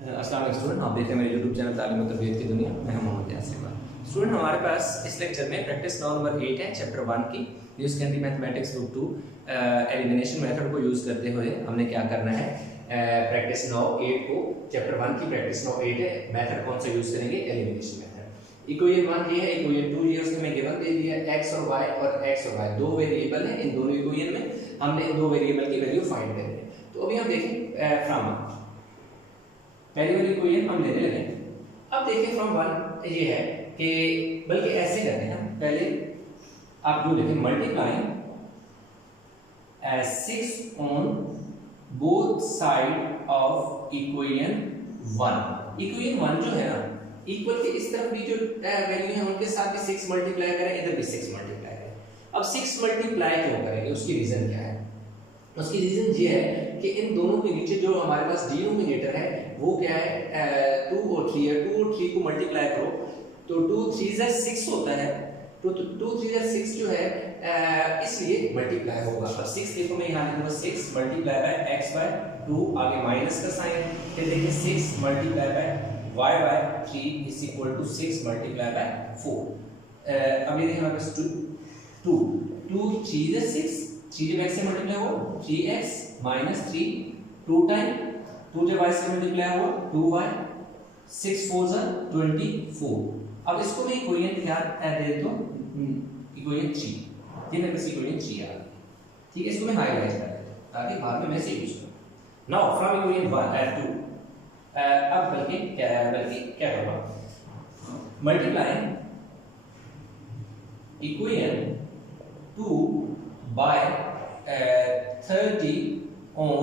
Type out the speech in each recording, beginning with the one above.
अस्सलाम वालेकुम स्टूडेंट, आप देख रहे हैं मेरे यूट्यूब चैनल तालीम और तरबियत की दुनिया। मैं हूं मोहम्मद यासिर। स्टूडेंट, हमारे पास इस लेक्चर में प्रैक्टिस नंबर 8 है चैप्टर 1 की। Use can be mathematics book 2 elimination method को यूज़ करते हुए हमने क्या करना है, प्रैक्टिस नौ 8 को चैप्टर 1 की प्रैक्टिस नौ 8 है। मेथड कौन सा यूज़ करेंगे? Elimination method. इक्वेशन 1 ये है, इक्वेशन 2 ये उसने मैं गिवन दे दिया x और y, और x और y दो वेरिएबल हैं। इन दोनों इक्वेशन में हमने इन दो वेरिएबल की वैल्यू फाइंड करनी है। तो अभी हम देखें फ्रॉम पहली वाली इक्वेशन हम लेने लगे। अब देखिए फ्रॉम 1 ये है कि बल्कि ऐसे करते हैं, पहले आप जो लिखें multiplying 6 on both side of equation 1। Equation 1 जो है ना, इक्वल के इस तरफ भी जो वैल्यू है उनके साथ भी 6 मल्टीप्लाई करें, इधर भी 6 मल्टीप्लाई करें। अब 6 मल्टीप्लाई क्यों करेंगे, उसकी रीजन क्या है? उसकी रीजन ये है कि इन दोनों के नीचे जो हमारे पास डिनोमिनेटर है वो क्या है, 2 और 3 है। 2 और 3 को मल्टीप्लाई करो तो 2 3 6 होता है। तो 2 3 6 जो है इसलिए मल्टीप्लाई होगा। अब 6 देखो, मैं यहाँ लिखूंगा 6 मल्टीप्लाई बाय x बाय 2, आगे माइनस का साइन, फिर देखिए 6 multiply by y by 3 is equal to 6 multiply by 4। अब ये देखिए हमारे पास 2 3 6, 3 जब x से मल्टीप्लाई हो 3x माइनस 3, 2 टाइम 2 जब y से मल्टीप्लाई हो 2y, 6 4 24। अब इसको मैं इक्वेशन क्या दे दो, इक्वेशन 3। ये मेरे पास इक्वेशन 3 आ गई, ठीक है। इसको मैं हाईलाइट कर देता हूं ताकि बाद में मैं इसे यूज करूं। नाउ फ्रॉम इक्वेशन 1 एंड 2 अब बल्कि क्या करूंगा, multiplying equation 2 by 30 on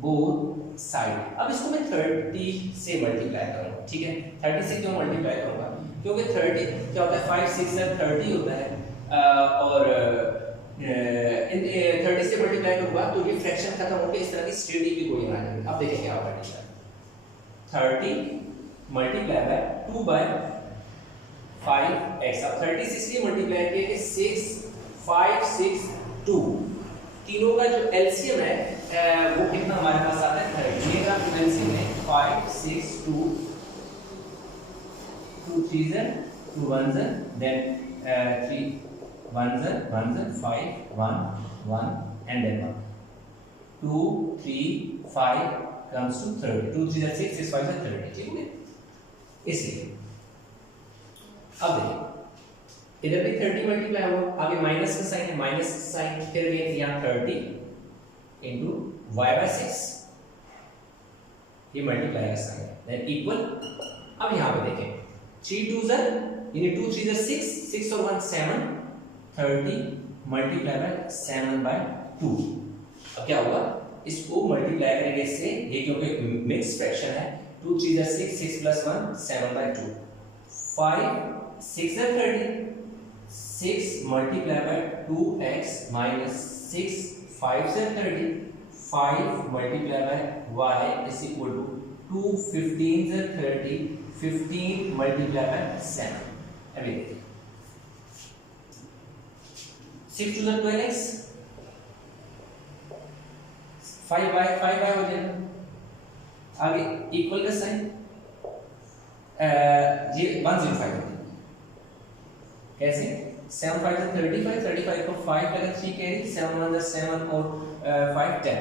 both side. अब इसको मैं 30 से मल्टीप्लाई करूंगा, ठीक है। 30 से क्यों मल्टीप्लाई करूंगा? क्योंकि 30 क्या होता है, 5 6 30 होता है, और 30 से मल्टीप्लाई करूंगा तो ये फ्रैक्शन खत्म होकर इस तरह की स्टेडी की कोई आ जाएगी। अब देखिए क्या होगा, 30 मल्टीप्लाई बाय 2 बाय 5x। अब 30 से इसलिए मल्टीप्लाई किया कि 6 5 6 2 तीनों का जो एलसीएम है वो कितना हमारे पास आता है 30। ये का एलसीएम है 5 6 2 2 3 2 1 then 3 1 5 1 1 and then 1 2 3 5 comes to 30। 2 3 6 6 5 30, ठीक है। इसलिए अब देखिए इधर भी 30 मल्टीप्लाई हो, आगे माइनस का साइन है, माइनस साइन, फिर अगेन यहाँ 30 इनटू y by 6, ये मल्टीप्लाई का साइन है, देन इक्वल। अब यहाँ पे देखें 3 2 यानी 2 3 6, 6 और 1 7, 30 मल्टीप्लाई बाय 7 बाय 2। अब क्या होगा, इसको मल्टीप्लाई करेंगे इससे, ये क्योंकि मिक्स फ्रैक्शन है, 2 3 6 6 plus 1 7 by 2, 5 6 30, 6 multiply by 2x minus 6 5 30, 5 multiply by y is equal to 2 15 30, 15 multiply by 7। अभी देखिए 6 2 12x, 5y हो जाएगा, आगे इक्वल का साइन, ये 105 कैसे, 7 5 35, 35 को 5 लगा 3 कैरी, 7 1 7 और 5 10।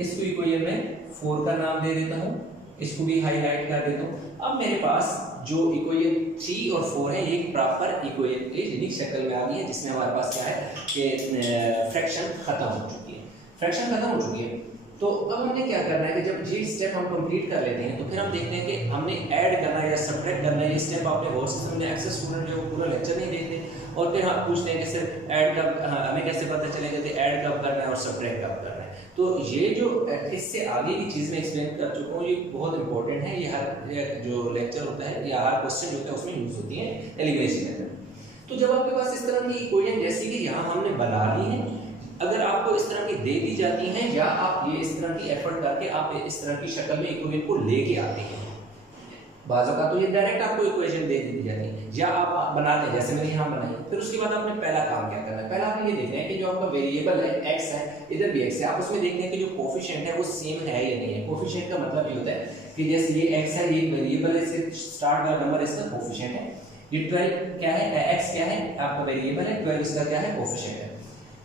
इसको इक्वेशन में 4 का नाम दे देता हूँ, इसको भी हाईलाइट कर देता हूँ। अब मेरे पास जो इक्वेशन 3 और 4 है ये प्रॉपर इक्वेशन की यूनिक शक्ल में आ गई है, जिसमें हमारे पास क्या है कि फ्रैक्शन खत्म हो चुकी है। तो अब हमने क्या करना है कि जब ये स्टेप हम कंप्लीट कर लेते हैं तो फिर हम देखते हैं कि हमने ऐड करना है या सब्ट्रैक्ट करना है। ये स्टेप आपने गौर से समझे, अक्सर स्टूडेंट जो पूरा लेक्चर नहीं देखते और फिर हम पूछते हैं कि सर ऐड कब, हमें कैसे पता चलेगा कि ऐड कब करना है और सब्ट्रैक्ट कब करना है। तो ये जो इससे आगे की चीज़ मैं एक्सप्लेन कर चुका हूँ, ये बहुत इंपॉर्टेंट है। ये हर जो लेक्चर होता है या हर क्वेश्चन जो होता है उसमें यूज होती है एलिमिनेशन मेथड। तो जब आपके पास इस तरह की इक्वेशन जैसी कि यहाँ हमने बना ली है, अगर आपको इस तरह की दे दी जाती हैं या आप ये इस तरह की एफर्ट करके आप इस तरह की शक्ल में इक्वेशन को लेके आते हैं, बाजू का तो ये डायरेक्ट आपको इक्वेशन दे दी जाती है, या आप बनाते हैं जैसे मैंने यहाँ बनाई। फिर उसके बाद आपने पहला काम क्या करना है, पहला आपने ये देखना है कि जो आपका वेरिएबल है x है, इधर भी x है, आप उसमें देखते हैं कि जो कोफिशिएंट है वो सेम है या नहीं है। कोफिशिएंट का मतलब ये होता है कि जैसे ये x है, ये वेरिएबल है, इससे स्टार्ट वाला नंबर इसका कोफिशिएंट है, ये 12 क्या है, x क्या है आपका वेरिएबल है, 12 इसका क्या है कोफिशिएंट है।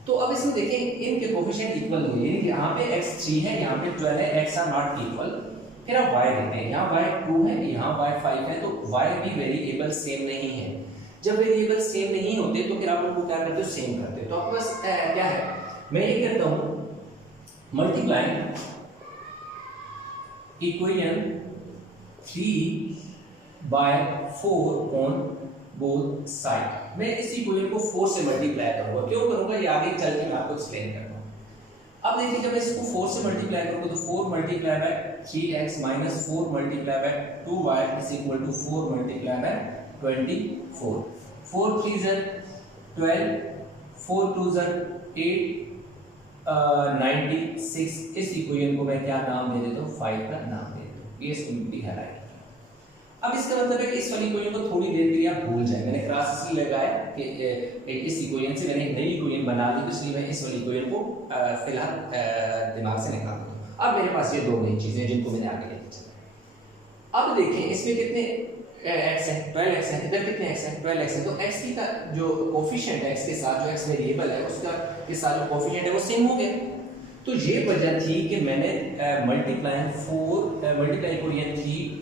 तो अब इसमें देखें इनके कोफिशिएंट इक्वल हुए, यानी कि यहाँ पे x 3 है, यहाँ पे 12 है, x आर नॉट इक्वल। फिर आप y देखते हैं, यहाँ y 2 है, यहाँ y 5 है, तो y भी वेरिएबल सेम नहीं है। जब वेरिएबल सेम नहीं होते तो फिर आप उनको क्या करते हो, सेम करते हो। तो आपके पास क्या है, मैं ये कहता हूँ multiply equation 3 by 4 on both side. मैं इस इक्वेशन को 4 से मल्टीप्लाई करूंगा, क्यों करूंगा ये आगे चल के मैं आपको एक्सप्लेन करूंगा। अब देखिए जब मैं इसको 4 से मल्टीप्लाई करूंगा तो 4 multiply by 3x minus 4 multiply by 2y is equal to 4 multiply by 24। 4 3 ज़र 12, 4 2 ज़र 8, 96। इस इक्वेशन को मैं क्या नाम दे देता हूँ, 5 का नाम दे देता हूँ। ये इसको भी हराएगा। अब इसका मतलब है कि इस वाली इक्वेशन को थोड़ी देर के लिए आप भूल जाए। मैंने क्रॉस इसलिए लगाया कि इस इक्वेशन से मैंने एक नई इक्वेशन बना दी, तो इसलिए मैं इस वाली इक्वेशन को फिलहाल दिमाग से निकाल दूंगा। अब मेरे पास ये दो नई चीजें जिनको मैंने आगे लेके चला। अब देखें इसमें कितने x है, 12x है, इधर कितने x है, 12x है। तो x की का जो कोफिशिएंट है x के साथ, जो x वेरिएबल है उसका के साथ जो कोफिशिएंट है वो सेम हो गया। तो ये वजह थी कि मैंने multiply equation 3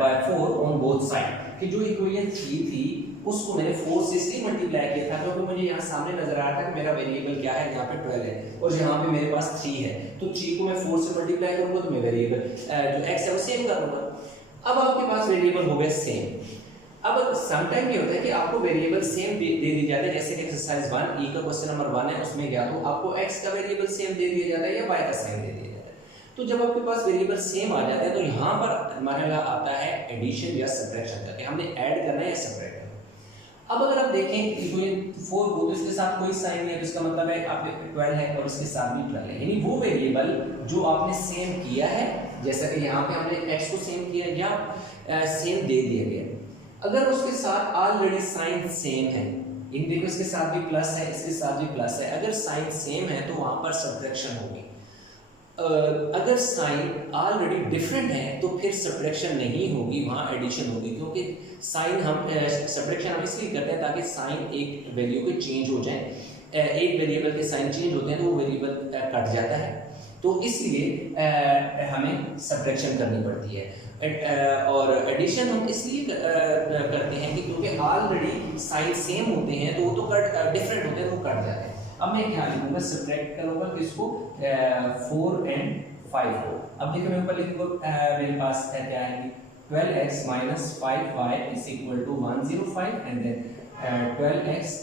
by 4 on both side कि जो इक्वेशन 3 थी उसको मैंने 4 से इसलिए मल्टीप्लाई किया था क्योंकि मुझे यहाँ सामने नजर आ रहा था कि मेरा वेरिएबल क्या है, यहाँ पे 12 है और यहाँ पे मेरे पास 3 है। तो 3 को मैं 4 से मल्टीप्लाई करूंगा तो मैं वेरिएबल जो x है वो सेम कर लूंगा। अब आपके पास वेरिएबल हो गए सेम। अब सम टाइम ये होता है कि आपको वेरिएबल सेम दे दी जाता है, जैसे कि एक्सरसाइज 1 ई का क्वेश्चन नंबर 1 है, उसमें क्या तो आपको x का वेरिएबल सेम दे दिया जाता है या y का सेम दे दिया जाता है। तो जब आपके पास वेरिएबल सेम आ जाता है तो यहाँ पर हमारे लिए आता है एडिशन या सब्ट्रैक्शन का, कि हमने ऐड करना है या सब्ट्रैक्ट करना है। अब अगर आप देखें इक्वेशन 4 को, तो इसके साथ कोई साइन नहीं है, तो इसका मतलब है आपके 12 है और इसके साथ भी 12 है, यानी वो वेरिएबल जो आपने सेम किया है, जैसा कि यहाँ पे हमने x को सेम किया या सेम दे दिया गया, अगर उसके साथ ऑलरेडी साइन सेम है, इन देखो इसके साथ भी प्लस है, इसके साथ भी प्लस है, अगर साइन सेम है तो वहां पर सब्ट्रैक्शन होगी। अगर साइन ऑलरेडी डिफरेंट है तो फिर सब्ट्रैक्शन नहीं होगी, वहां एडिशन होगी, क्योंकि साइन हम सब्ट्रैक्शन हम इसलिए करते हैं ताकि साइन एक वैल्यू के चेंज हो जाए। एक वेरिएबल के साइन चेंज होते हैं तो वो वेरिएबल कट जाता है, तो इसलिए हमें सब्ट्रैक्शन करनी पड़ती है। और एडिशन हम इसलिए करते हैं कि क्योंकि ऑलरेडी साइन सेम होते हैं तो वो तो डिफरेंट होते हैं तो वो कट जाते हैं। अब मैं क्या लिखूंगा, सब्ट्रैक्ट करूंगा तो इसको 4 and 5 को। अब देखो मैं ऊपर लिखूंगा, मेरे पास क्या है कि 12x minus 5y is equal to 105 and then 12x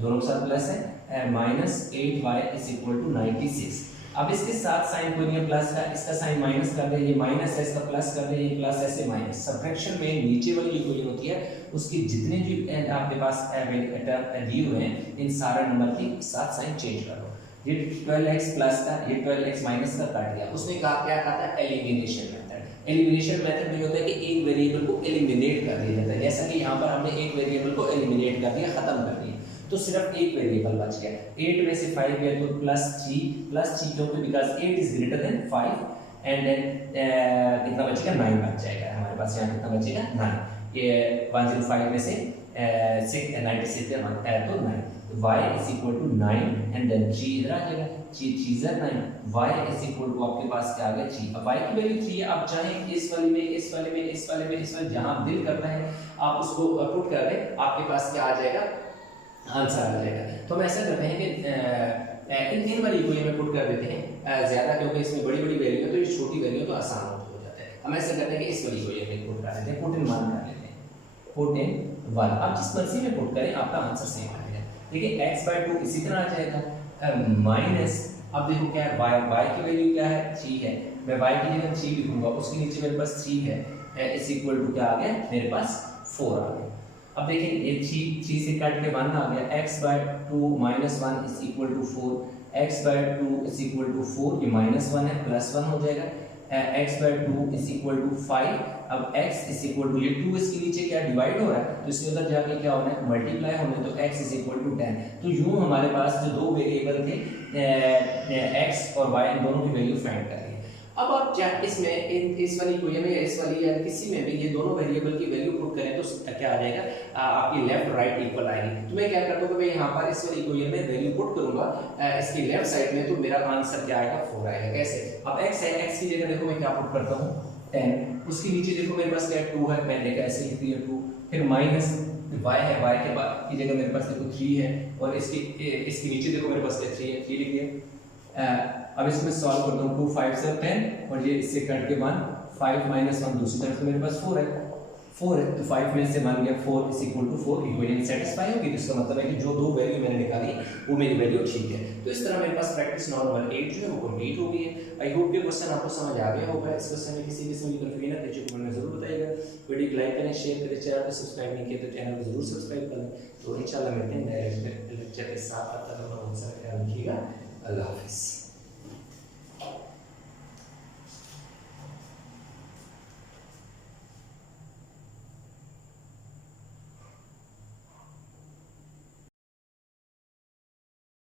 दोनों के साथ प्लस है minus 8y is equal to 96। अब इसके साथ साइन कोई नहीं प्लस है, इसका साइन माइनस कर दे, ये माइनस है, इसका प्लस कर दे, ये प्लस ऐसे माइनस। सब्ट्रैक्शन में नीचे वाली जो इक्वेशन होती है उसकी जितने जो आपके पास दिए हुए हैं इन सारे नंबर के साथ साइन चेंज कर दो। ये 12x प्लस का, ये 12x माइनस का काट दिया। उसने कहा क्या कहा था, एलिमिनेशन मेथड। एलिमिनेशन मेथड में होता है कि एक वेरिएबल को एलिमिनेट कर दिया जाता है, जैसा कि यहाँ पर हमने एक वेरिएबल को एलिमिनेट कर दिया, खत्म कर दिया, तो सिर्फ एक वेरिएबल बच गया। 8 में से 5 गया तो +3 क्योंकि because 8 is greater than 5 and then कितना बचेगा, 9 बच जाएगा हमारे पास। यहाँ कितना बचेगा, 9। ये 105 में से 96 तो 9, y is equal to 9 and then 3 इधर आ जाएगा, 3 9, y इज इक्वल टू आपके पास क्या आ गया 3। अब y की वैल्यू 3 है, आप चाहें इस वाले में, इस वाले में, इस वाले में, इस वाले जहां दिल करता है आप उसको पुट कर दें, आपके पास क्या आ जाएगा, आंसर आ जाएगा। तो हम ऐसा करते हैं कि इन वाली इक्वेशन में पुट कर देते हैं ज्यादा, क्योंकि इसमें बड़ी बड़ी वैल्यू है तो ये छोटी वैल्यू तो आसान हो जाता है। हम ऐसा करते हैं कि इस वाली इक्वेशन में पुट कर देते हैं, पुट इन 1 कर लेते हैं, पुट इन 1। आप जिस मर्जी में पुट करें आपका आंसर सेम आ जाएगा। देखिए x/2 इसी तरह आ जाएगा माइनस, अब देखो क्या है, y की वैल्यू क्या है, 3 है, मैं y की जगह 3 लिखूंगा, उसके नीचे मेरे पास 3 है, इज इक्वल टू क्या आ गया, मेरे पास 4 आ गया। अब देखिए ये 3 से काट के 1 आ गया, x/2 minus 1 is equal to 4, x/2 is equal to 4, ये -1 है, +1 हो जाएगा, x by 2 is equal to 5। अब x इज इक्वल टू ये 2 इसके नीचे क्या डिवाइड हो रहा है तो इसके अंदर जाके क्या होना है मल्टीप्लाई होना है, तो x इज इक्वल टू 10। तो यूं हमारे पास जो दो वेरिएबल थे x और y इन दोनों की वैल्यू फाइंड करेंगे। अब आप चाहे इसमें इस वाली इक्वेशन में या इस वाली या किसी में भी ये दोनों वेरिएबल की वैल्यू पुट करें तो क्या आ जाएगा, आपकी लेफ्ट राइट इक्वल आएगी। तो मैं क्या करता हूँ कि मैं यहाँ पर इस वाली इक्वेशन में वैल्यू पुट करूंगा इसकी लेफ्ट साइड में, तो मेरा आंसर क्या आएगा 4 आएगा। कैसे, अब x है, x की जगह देखो मैं क्या पुट करता हूँ 10, उसके नीचे देखो मेरे पास क्या 2 है, मैंने कैसे लिख दिया 2, फिर माइनस y है, y के बाद की जगह मेरे पास देखो 3 है, और इसके नीचे देखो मेरे पास क्या 3 है, 3 लिख दिया। अब इसमें सॉल्व करता हूँ 2 5 से 10 और ये इससे कट के 1 5 माइनस 1 दूसरी तरफ तो मेरे पास 4 है, तो 5 में से 1 गया 4 is equal to 4, equation satisfy होगी। तो इसका मतलब है कि जो दो वैल्यू मैंने निकाली वो मेरी वैल्यू ठीक है। तो इस तरह मेरे पास प्रैक्टिस नंबर 8 जो है वो कंप्लीट हो गई है। आई होप ये क्वेश्चन आपको समझ आ गया होगा। इस क्वेश्चन में किसी किस्म की कंफ्यूजन है तो कमेंट में जरूर बताइएगा। वीडियो को लाइक करें, शेयर करें, चैनल को सब्सक्राइब नहीं किया तो चैनल को जरूर सब्सक्राइब करें। तो इंशाल्लाह मिलते हैं नए लेक्चर के साथ, तब तक अपना बहुत सारा ख्याल रखिएगा। अल्लाह हाफिज़।